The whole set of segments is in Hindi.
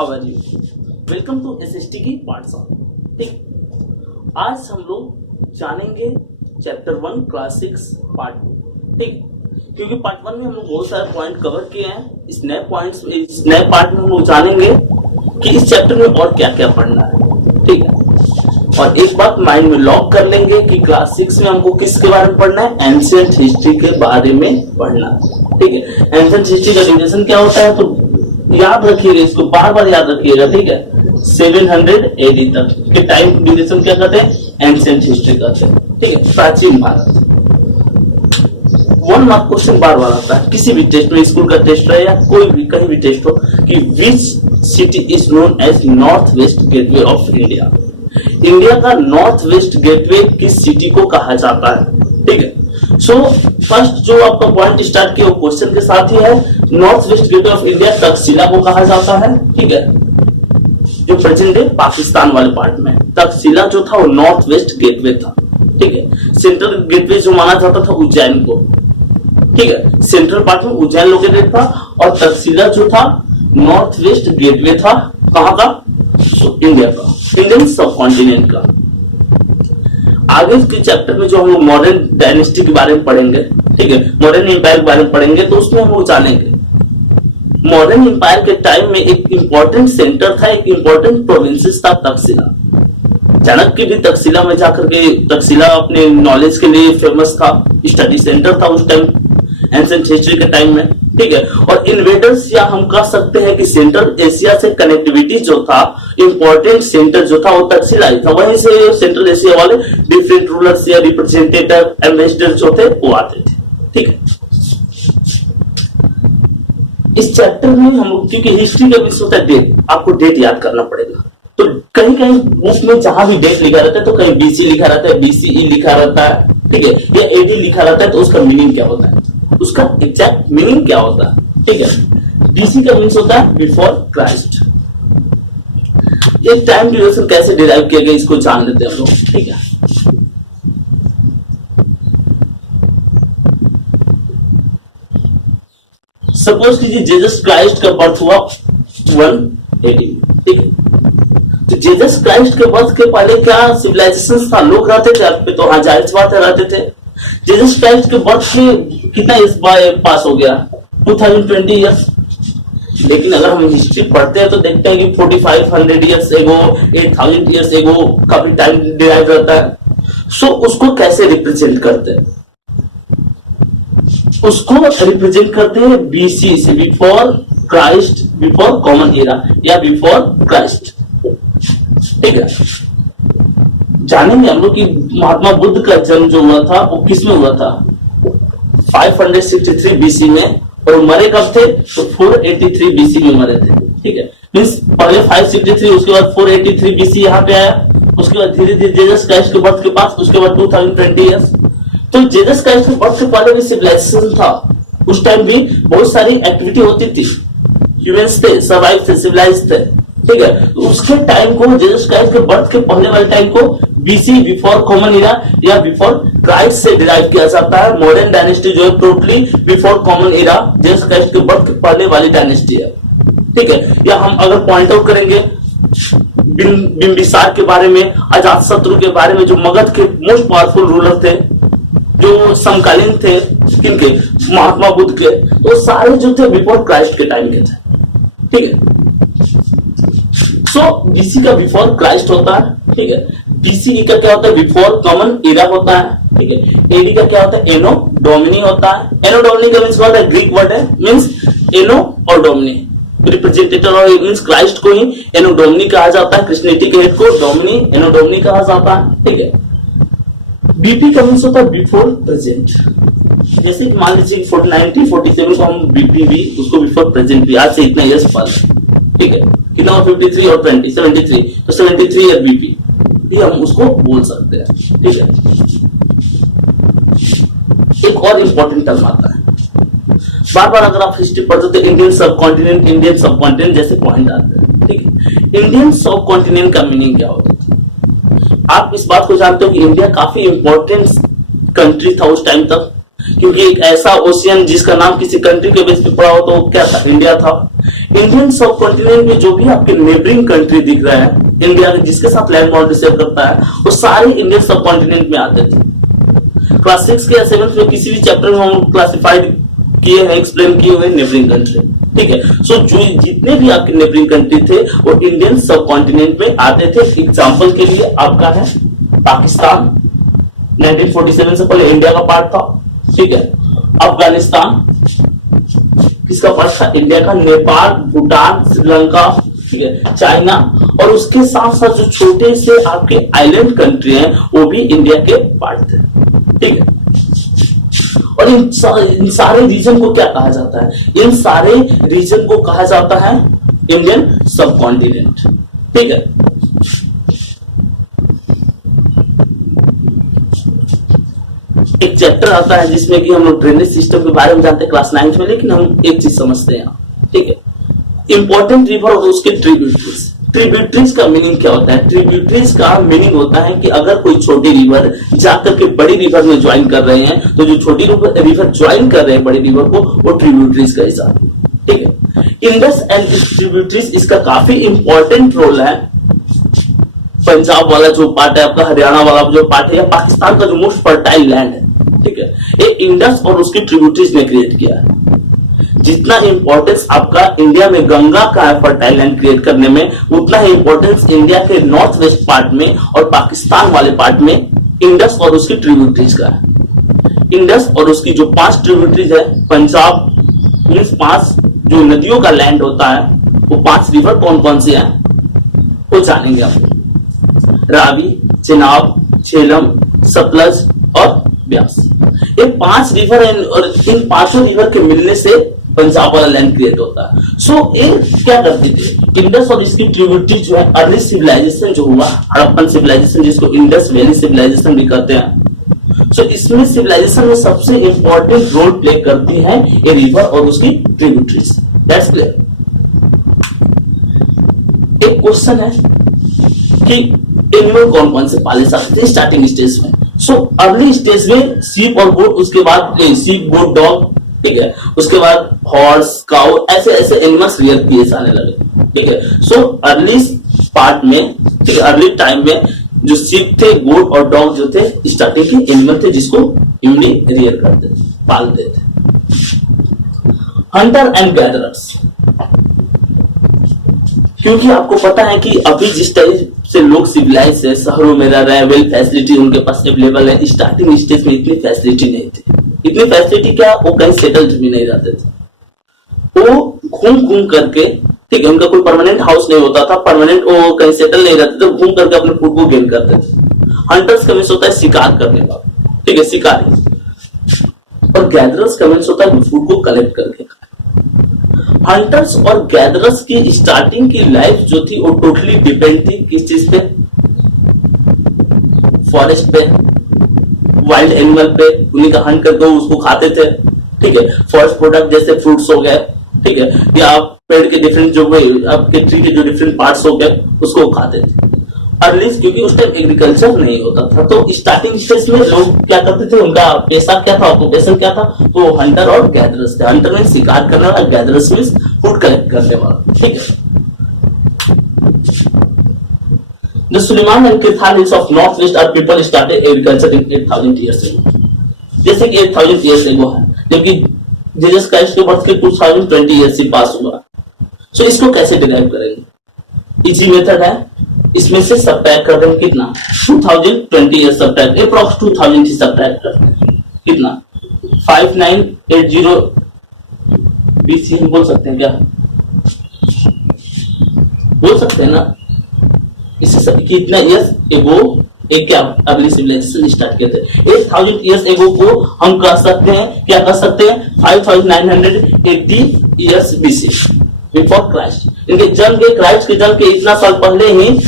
How are you? Welcome to SST की पाठशाला। ठीक, आज हम लोग जानेंगे चैप्टर 1 क्लास 6 पार्ट 2। ठीक, क्योंकि पार्ट 1 में हम लोग बहुत सारे पॉइंट कवर किए हैं। इस नए पार्ट में हम लोग जानेंगे कि इस चैप्टर में और क्या क्या पढ़ना है। ठीक है, और एक बात माइंड में लॉक कर लेंगे कि क्लास 6 में हमको किसके बारे में पढ़ना है? एंशिएंट हिस्ट्री के बारे में पढ़ना है। ठीक है, एंशिएंट हिस्ट्री का ड्यूरेशन क्या होता है तो याद रखिएगा, इसको बार बार याद रखिएगा। ठीक है, 700 AD तक के टाइम ड्यूरेशन क्या कहते हैं? एंशिएंट हिस्ट्री कहते हैं। ठीक है, प्राचीन भारत। 1 मार्क क्वेश्चन बार बार आता है किसी भी टेस्ट में, स्कूल का टेस्ट रहे या कोई भी कहीं भी टेस्ट हो, कि which city is known as north west gateway of India. India का नॉर्थ वेस्ट गेटवे किस सिटी को कहा जाता है? ठीक है, सो फर्स्ट जो आपका पॉइंट स्टार्ट किया वो क्वेश्चन के साथ ही है। North west gateway of India Takshashila को कहा जाता है। ठीक है, जो प्रेजेंट डे पाकिस्तान वाले पार्ट में तक्षशिला जो था वो नॉर्थ वेस्ट गेटवे था। ठीक है, सेंट्रल गेटवे जो माना जाता था उज्जैन को। ठीक है, सेंट्रल पार्ट में उज्जैन लोकेटेड था और तक्षशिला जो था नॉर्थ वेस्ट गेटवे था। कहां का? इंडिया का, इंडियन सब कॉन्टिनेंट का। आगे के चैप्टर में जो हम लोग मॉडर्न डायनेस्टी के बारे में पढ़ेंगे, ठीक है, मॉडर्न एम्पायर के बारे में पढ़ेंगे, तो उसमें हम लोग जानेंगे मॉडर्न एम्पायर के टाइम में एक इंपॉर्टेंट सेंटर था, एक इंपॉर्टेंट प्रोविंसेस था तक्षशिला। चाणक्य भी तक्षशिला में जाकर के, तक्षशिला अपने नॉलेज के लिए फेमस था, स्टडी सेंटर था उस टाइम एंशिएंट हिस्ट्री के टाइम में। ठीक है, और इन्वेडर्स या हम कह सकते हैं कि सेंट्रल एशिया से कनेक्टिविटी जो था, इंपॉर्टेंट सेंटर जो था वो तक्षशिला ही था। वहीं से सेंट्रल एशिया वाले डिफरेंट रूलर्स या रिप्रेजेंटेटिव एम्बेसडर जो थे वो आते थे। ठीक है, इस चैप्टर में हम लोग, क्योंकि हिस्ट्री का विषय होता है डेट, आपको डेट याद करना पड़ेगा। तो कहीं कहीं बुक में जहां भी डेट लिखा रहता है तो कहीं बीसी लिखा रहता है, बीसीई लिखा रहता है, ठीक है, या एडी लिखा रहता है, तो उसका मीनिंग क्या होता है, उसका एग्जैक्ट मीनिंग क्या होता है? ठीक है, बीसी का मीनिंग होता है बिफोर क्राइस्ट। ये टाइम ड्यूरेशन कैसे डिराइव किया गया इसको जान लेते हैं हम लोग। ठीक है, सपोज कीजिए जीसस क्राइस्ट का बर्थ हुआ 180। ठीक है, तो जीसस क्राइस्ट के बर्थ के पहले क्या सिविलाइजेशन था? लोग रहते थे पे, तो हाँ जाहिर बात है रहते थे। जीसस क्राइस्ट के बर्थ के कितना इस बार पास हो गया? 2020 ईयर्स। लेकिन अगर हम हिस्ट्री पढ़ते हैं तो देखते हैं कि 4500 ईयर्स एगो, 8000 ईयर्स एगो का भी टाइम डिराइव रहता है। सो उसको कैसे रिप्रेजेंट करते हैं? उसको रिप्रेजेंट करते हैं बीसी से, before Christ, before common era या बिफोर क्राइस्ट। ठीक है, जानेंगे हम लोग कि महात्मा बुद्ध का जन्म जो हुआ था वो किस में हुआ था? 563 बीसी में, और मरे कब थे? तो 483 बीसी में मरे थे। ठीक है, मींस पहले 563, उसके बाद 483 बीसी यहाँ पे आया, उसके बाद धीरे धीरे जीसस क्राइस्ट के बर्थ के पास, उसके बाद 2020 ईयर्स। तो जीसस क्राइस्ट के बर्थ से पहले भी सिविलाइजेशन था, उस टाइम भी बहुत सारी एक्टिविटी होती थी, ह्यूमंस थे, सर्वाइव थे, सिविलाइज थे। ठीक है, तो उसके टाइम को, जीसस क्राइस्ट के बर्थ के पहले वाले टाइम को बीसी, बिफोर कॉमन एरा या बिफोर क्राइस्ट से डिराइव किया जाता है। मॉडर्न डायनेस्टी जो है totally before common era, Jesus Christ के बर्थ के पहले वाली डायनेस्टी है। ठीक है, या हम अगर पॉइंट आउट करेंगे बिंबिसार के बारे में, अजातशत्रु के बारे में, जो मगध के मोस्ट पावरफुल रूलर थे, जो समकालीन थे किनके? महात्मा बुद्ध के, तो सारे जो थे बिफोर क्राइस्ट के टाइम के थे। ठीक है, सो बीसी का बिफोर क्राइस्ट होता है। ठीक है, बीसीई का क्या होता है? बिफोर कॉमन एरा होता है। ठीक है, एडी का क्या होता है? एनो डोमिनी होता है। एनो डोमिनी का मींस क्या होता है? ग्रीक वर्ड है, मींस एनो और डोमिनी, रिप्रेजेंटेटिव और मींस क्राइस्ट को ही एनो डोमिनी कहा जाता है, क्रिश्चियनिटी के हेड को डोमिनी, एनो डोमिनी कहा जाता है। ठीक है, बीपी का मींस होता है बिफोर प्रेजेंट। जैसे कि मान लीजिए 1947 को हम बीपी भी, उसको बिफोर प्रेजेंट भी, आज से इतना ईयर्स पहले। ठीक है, कितना 53 और 20 73, तो 73 ईयर बीपी भी हम उसको बोल सकते हैं। ठीक है, एक और इंपॉर्टेंट टर्म आता है, बार बार अगर आप हिस्ट्री पढ़ते तो इंडियन सब कॉन्टिनेंट, इंडियन सब कॉन्टिनेंट जैसे पॉइंट आते हैं। ठीक है, इंडियन सब कॉन्टिनेंट का मीनिंग क्या होता है? आप इस बात को जानते हो कि इंडिया काफी इंपॉर्टेंट कंट्री था उस टाइम तक। क्योंकि एक ऐसा ओशियन जिसका नाम किसी कंट्री के बेस पे पड़ा हो तो वो क्या था, इंडिया था। इंडियन सब कॉन्टिनेंट में जो भी आपके नेबरिंग कंट्री दिख रहा है इंडिया के, जिसके साथ लैंड बाउंड्री शेयर करता है, वो सारे इंडियन सब कॉन्टिनेंट में आते थे। क्लास 6 के या 7th में किसी भी चैप्टर में हम क्लासिफाइड किए हैं, एक्सप्लेन किए हुए नेबरिंग कंट्री, ठीक है। सो जो जितने भी आपके नेबरिंग कंट्री थे वो इंडियन सब कॉन्टिनेंट में आते थे। एग्जाम्पल के लिए आपका है पाकिस्तान, 1947 से पहले इंडिया का पार्ट था, ठीक है। अफगानिस्तान किसका पार्ट था, इंडिया का। नेपाल, भूटान, श्रीलंका, ठीक है, चाइना, और उसके साथ साथ जो छोटे से आपके आइलैंड कंट्री हैं वो भी इंडिया के पार्ट थे, ठीक है। और इन सारे रीजन को क्या कहा जाता है, इन सारे रीजन को कहा जाता है इंडियन सब कॉन्टिनेंट, ठीक है। एक चैप्टर आता है जिसमें कि हम लोग ड्रेनेज सिस्टम के बारे में जानते हैं क्लास 9th में, लेकिन हम एक चीज समझते हैं, ठीक है। इंपॉर्टेंट रिवर और उसके ट्रिब्यूटरीज। ट्रिब्यूटरीज का मीनिंग क्या होता है, ट्रिब्यूटरीज का मीनिंग होता है कि अगर कोई छोटी रिवर जाकर के बड़ी रिवर में ज्वाइन कर रहे हैं तो जो छोटी रिवर ज्वाइन कर रहे हैं बड़ी रिवर को, वो ट्रिब्यूटरीज का हिस्सा, ठीक है। इंडस एंड ट्रिब्यूटरीज, इसका काफी इंपॉर्टेंट रोल है। पंजाब वाला जो पार्ट है आपका, हरियाणा वाला जो पार्ट है, या पाकिस्तान का जो मोस्ट फर्टाइल लैंड है, ठीक है, ये इंडस और उसकी ट्रिब्यूटरीज ने क्रिएट किया है। जितना इंपॉर्टेंस आपका इंडिया में गंगा का है फर्टाइल लैंड क्रिएट करने में, उतना ही इंपॉर्टेंस इंडिया के नॉर्थ वेस्ट पार्ट में और पाकिस्तान वाले पार्ट में इंडस और उसकी ट्रिब्यूटरीज का है। इंडस और उसकी जो 5 ट्रिब्यूटरीज है, पंजाब मींस 5 जो नदियों का लैंड होता है, वो 5 रिवर कौन कौन से हैं वो जानेंगे आप। रावी, चेनाब, झेलम, सतलज और ब्यास, ये 5 रिवर है और इन 5 रिवर के मिलने से पंजाब वाला लैंड क्रिएट होता है। सो ये क्या करते थे, इंडस और इसकी ट्रिब्यूटरी जो है, अर्ली सिविलाइजेशन जो हुआ, हड़प्पन सिविलाइजेशन जिसको इंडस वैली सिविलाइजेशन भी कहते हैं, सो इसमें सिविलाइजेशन में सबसे इंपॉर्टेंट रोल प्ले करती है ये रिवर और उसकी ट्रिब्यूटरीज। That's clear. एक क्वेश्चन है कि एनिमल कौन कौन से पाले जाते थे स्टार्टिंग स्टेज में। सो अर्ली स्टेज में सीप और गोट, उसके बाद सीप, गोट, डॉग, ठीक है, उसके बाद हॉर्स, काउ, ऐसे ऐसे एनिमल्स रियर किए जाने लगे, ठीक है। सो अर्ली पार्ट में, ठीक है, अर्ली टाइम में जो सीप थे, गोट और डॉग जो थे स्टार्टिंग के एनिमल थे जिसको ह्यूमनली रियर करते थे, पालते थे। हंटर एंड गैदरर्स, क्योंकि आपको पता है कि अभी जिस टाइप से लोग सिविलाइज है, शहरों में रह रहे हैं, वेल फैसिलिटी उनके पास अवेलेबल है, स्टार्टिंग स्टेज में इतनी फैसिलिटी नहीं थी। इतनी फैसिलिटी क्या, वो कहीं सेटल्ड भी नहीं रहते थे, वो घूम घूम करके, ठीक है, उनका कोई परमानेंट हाउस नहीं होता था, परमानेंट वो कहीं सेटल नहीं रहते थे, घूम करके अपने फूड को गेन करते थे। हंटर्स का मीन्स होता है शिकार करने वाला, ठीक है, शिकारी, और गैदरर्स का मीन्स होता है फूड को कलेक्ट करके। हंटर्स और गैदरर्स की स्टार्टिंग की लाइफ जो थी वो टोटली डिपेंड थी किस चीज पे, फॉरेस्ट पे, वाइल्ड एनिमल पे, उन्हीं का हंट करके उसको खाते थे, ठीक है। फॉरेस्ट प्रोडक्ट जैसे फ्रूट्स हो गए, ठीक है, या पेड़ के डिफरेंट जो आपके ट्री के जो डिफरेंट पार्ट्स हो गए उसको खाते थे। अर्लीस्ट क्योंकि उस टाइम एग्रीकल्चर नहीं होता था, तो स्टार्टिंग स्टेज में लोग क्या करते थे, उनका पेशा क्या था, ऑक्यूपेशन क्या था, तो हंटर और गैदरर्स थे। हंटर मींस शिकार करने वाला, गैदरर्स मींस फूड कलेक्ट करने वाला, ठीक है। The Suleiman and Kirthal hills of northwest are people started agriculture in 8000 years ago, जैसे कि 8000 years ago है, जबकि जीसस क्राइस्ट के बर्थ के 2020 years से पास हुआ। सो इसको कैसे डिराइव करेंगे, इजी मेथड है, इसमें से सब्ट्रैक्ट कर देंगे कितना, 2020 years सब्ट्रैक्ट, अप्रॉक्स 2000 ही सब्ट्रैक्ट करते हैं, कितना 5980 BC हम बोल सकते हैं क्या, बोल सकते हैं ना, इससे कितना ईयर्स एगो एक क्या अर्ली सिविलाइजेशन स्टार्ट किए थे। 8000 ईयर्स एगो को हम कह सकते हैं, क्या कह सकते हैं, 5980 ईयर्स बीसी बिफोर क्राइस्ट। इनके जन्म के, क्राइस्ट के जन्म के इतना साल पहले ही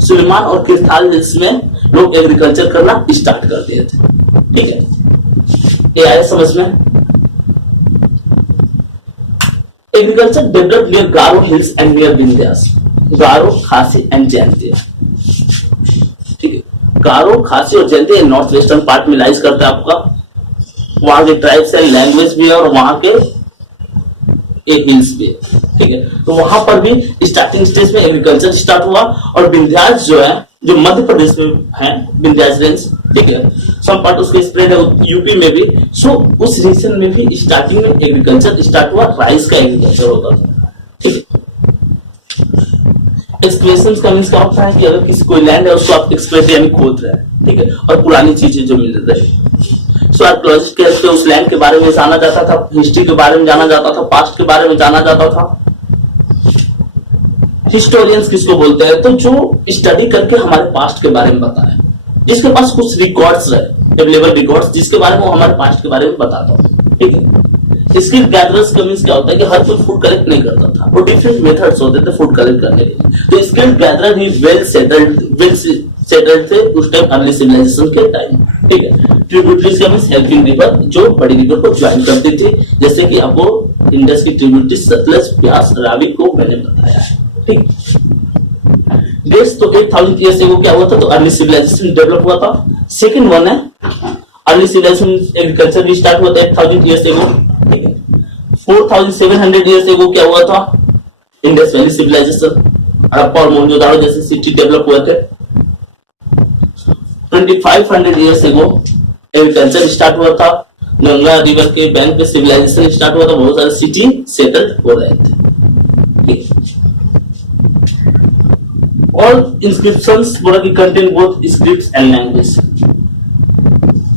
सुलेमान और किरथाल हिल्स में लोग एग्रीकल्चर करना स्टार्ट कर दिए थे, ठीक है। ये आया समझ में। Agriculture developed near Garo hills and near Vindhyas, Garo, Khasi and Jaintia, ठीक है। गारो, खासी और जयंतिया नॉर्थ वेस्टर्न पार्ट में लाइज करता है आपका वहां के ट्राइब्स है, लैंग्वेज भी है और वहां के एक हिल्स भी है, ठीक है। तो वहां पर भी स्टार्टिंग स्टेज में एग्रीकल्चर स्टार्ट हुआ और विंध्याचल जो है, जो मध्य प्रदेश में है, विंध्याचल रेंज, ठीक है, सम पार्ट उसके स्प्रेड है यूपी में भी। सो उस रीजन में भी स्टार्टिंग में एग्रीकल्चर स्टार्ट हुआ, राइस का एग्रीकल्चर होता था, ठीक है। एक्सप्रेशन का मीन्स क्या होता है कि अगर किसी कोई लैंड है उसको आप एक्सप्रेस यानी खोद रहे हैं, ठीक है, और पुरानी चीजें जो मिल रही। सो आर्कियोलॉजिस्ट के उस लैंड के बारे में जाना जाता था, हिस्ट्री के बारे में जाना जाता था, पास्ट के बारे में जाना जाता था। हिस्टोरियंस किसको बोलते हैं? तो जो स्टडी करके हमारे पास्ट के बारे में बताए, जिसके पास कुछ रिकॉर्ड्स रहे, अवेलेबल रिकॉर्ड्स, जिसके बारे में वो हमारे पास्ट के बारे में बताता हो, ठीक है। स्किल गैदरर्स का मींस क्या होता है कि हर कोई फूड कलेक्ट नहीं करता था, वो डिफरेंट मेथड्स होते थे फूड कलेक्ट करने के लिए। तो स्किल गैदरर ही वेल सेटल्ड थे उस टाइम, अर्ली सिविलाइजेशन के टाइम, ठीक है। ट्रिब्यूटरीज का मींस हेल्पिंग रिवर, जो बड़ी रिवर को ज्वाइन करती थी, जैसे कि आपको इंडस की ट्रिब्यूटरीज सतलज, ब्यास, रावी को मैंने बताया है, ठीक। देश तो 8000 ईयर्स एगो क्या हुआ था? तो अर्ली सिविलाइजेशन डेवलप हुआ था। सेकंड वन है अर्ली सिविलाइजेशन, एग्रीकल्चर भी स्टार्ट हुआ था 8000 ईयर्स एगो, ठीक है। 4700 ईयर्स एगो क्या हुआ था? इंडस वैली सिविलाइजेशन, हड़प्पा और मोहनजोदाड़ो जैसे सिटी डेवलप हुए थे। 2500 ईयर्स एगो एग्रीकल्चर स्टार्ट हुआ था, गंगा रिवर के बैंक पे सिविलाइजेशन स्टार्ट हुआ था, बहुत सारे सिटी सेटल्ड हो रहे थे, ठीक। और इंस्क्रिप्शंस बोला कि contain both scripts and language.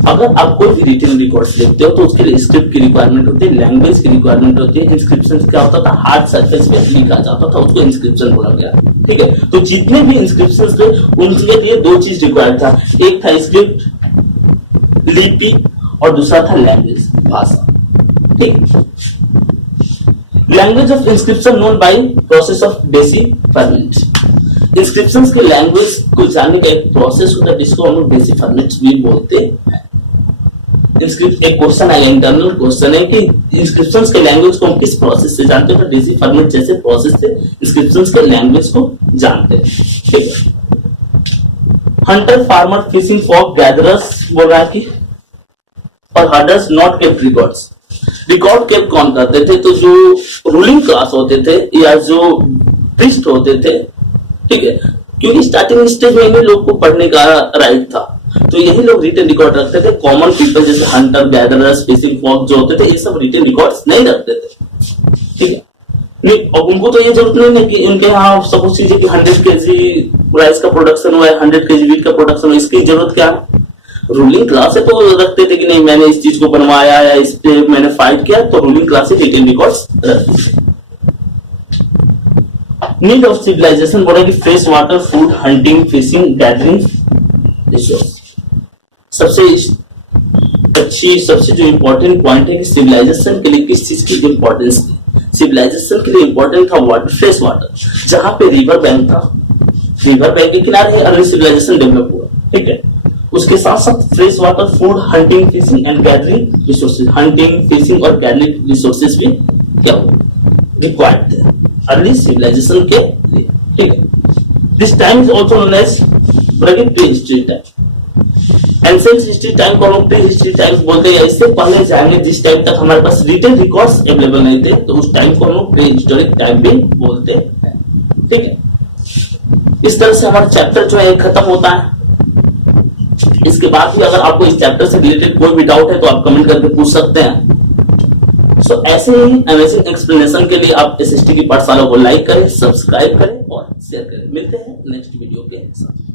अगर आप कोई भी रिटन रिकॉर्ड्स लिखते हो तो उसके लिए स्क्रिप्ट की रिक्वायरमेंट होती है, लैंग्वेज की रिक्वायरमेंट होती है। इंस्क्रिप्शन क्या होता था? हार्ड सरफेस पे लिखा जाता था, उसको इंस्क्रिप्शन बोला गया, ठीक है। तो जितने भी इंस्क्रिप्शंस थे उनके लिए दो चीज रिक्वायर्ड था, एक था स्क्रिप्ट, लिपि, और दूसरा था लैंग्वेज, भाषा, ठीक। Language of inscription known by process of decipherment. Inscriptions के लैंग्वेज को जानने का एक प्रोसेस होता है जिसको हम लोग डेसिफरमेंट भी बोलते हैं। इंस्क्रिप्ट एक क्वेश्चन आया, इंटरनल क्वेश्चन है कि इंस्क्रिप्शंस के लैंग्वेज को हम किस प्रोसेस से जानते हैं? तो डेसिफरमेंट जैसे प्रोसेस से इंस्क्रिप्शंस के लैंग्वेज को जानते हैं, ठीक है। Hunter, farmer, fishing folk, gatherers बोल रहा है कि और herders not kept records. Record kept कौन करते थे? तो जो रूलिंग क्लास होते थे या जो प्रीस्ट होते थे, ठीक है, क्योंकि स्टार्टिंग स्टेज में इन्हीं लोग को पढ़ने का राइट था, तो यही लोग रिटन रिकॉर्ड रखते थे। कॉमन पीपल जैसे हंटर, गैदरर्स, फिशिंग फॉक जो होते थे, ये सब रिटन रिकॉर्ड्स नहीं रखते थे, ठीक है। नहीं, और उनको तो ये जरूरत नहीं है कि उनके यहाँ सपोज कीजिए कि 100 केजी राइस का प्रोडक्शन हुआ है, 100 केजी वीट का प्रोडक्शन हुआ, इसकी जरूरत क्या है? रूलिंग क्लास है तो रखते थे कि नहीं मैंने इस चीज को बनवाया या इस पे मैंने फाइट किया, तो रूलिंग क्लास से रिटन रिकॉर्ड्स रखती है। नीड ऑफ सिविलाइजेशन बोला कि fresh water, food, hunting, fishing, gathering resource. सबसे अच्छी, सबसे जो इंपॉर्टेंट पॉइंट है कि सिविलाइजेशन के लिए किस चीज की इंपॉर्टेंस थी? सिविलाइजेशन के लिए इंपॉर्टेंट था वाटर, फ्रेश वाटर। जहां पे रिवर बैंक था, रिवर बैंक के किनारे अर्ली सिविलाइजेशन डेवलप हुआ, ठीक है। उसके साथ साथ fresh water, food, hunting, fishing and gathering resources. Hunting, fishing और गैदरिंग रिसोर्सेज भी क्या हुआ? रिक्वायर्ड थे अर्ली सिविलाइजेशन के लिए, ठीक है। This time is also known as pre history time. Ancient history time को हम प्री हिस्ट्री टाइम बोलते हैं। इससे पहले जाएंगे जिस टाइम तक हमारे पास रिटन रिकॉर्ड्स अवेलेबल नहीं थे, तो उस टाइम को हम लोग प्री हिस्टोरिक टाइम भी बोलते हैं, ठीक है। इस तरह से हमारा चैप्टर जो है खत्म होता है। इसके बाद भी अगर आपको इस चैप्टर से रिलेटेड कोई भी डाउट है तो आप कमेंट करके पूछ सकते हैं। सो ऐसे ही अमेजिंग एक्सप्लेनेशन के लिए आप एसएसटी की पाठशाला को लाइक करें, सब्सक्राइब करें और शेयर करें। मिलते हैं नेक्स्ट वीडियो के साथ।